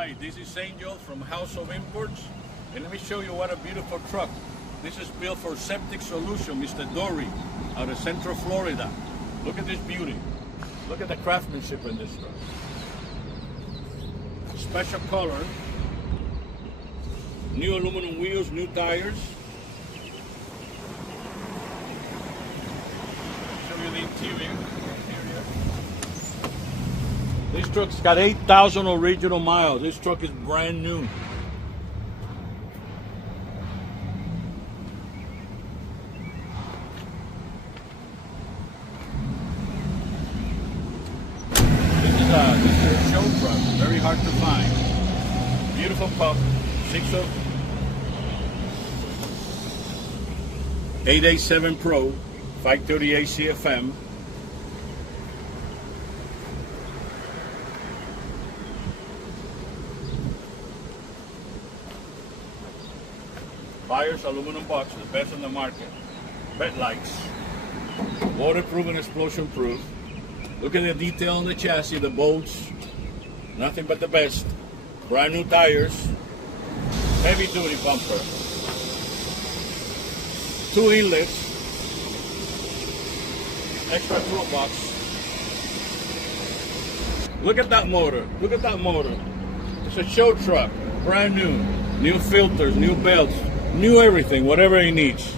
Hi, this is Angel from House of Imports, and let me show you what a beautiful truck. This is built for Septic Solution, Mr. Dory, out of Central Florida. Look at this beauty. Look at the craftsmanship in this truck. Special color, new aluminum wheels, new tires. Show you the interior. This truck's got 8,000 original miles. This truck is brand new. This is a show truck, very hard to find. Beautiful pup, 887 Pro, 538 CFM. Buyers aluminum box, the best on the market. Bed lights, waterproof and explosion proof. Look at the detail on the chassis, the bolts, nothing but the best. Brand new tires, heavy duty bumper, 2 inlets, extra toolbox. Look at that motor, look at that motor. It's a show truck, brand new. New filters, new belts, new everything, whatever he needs.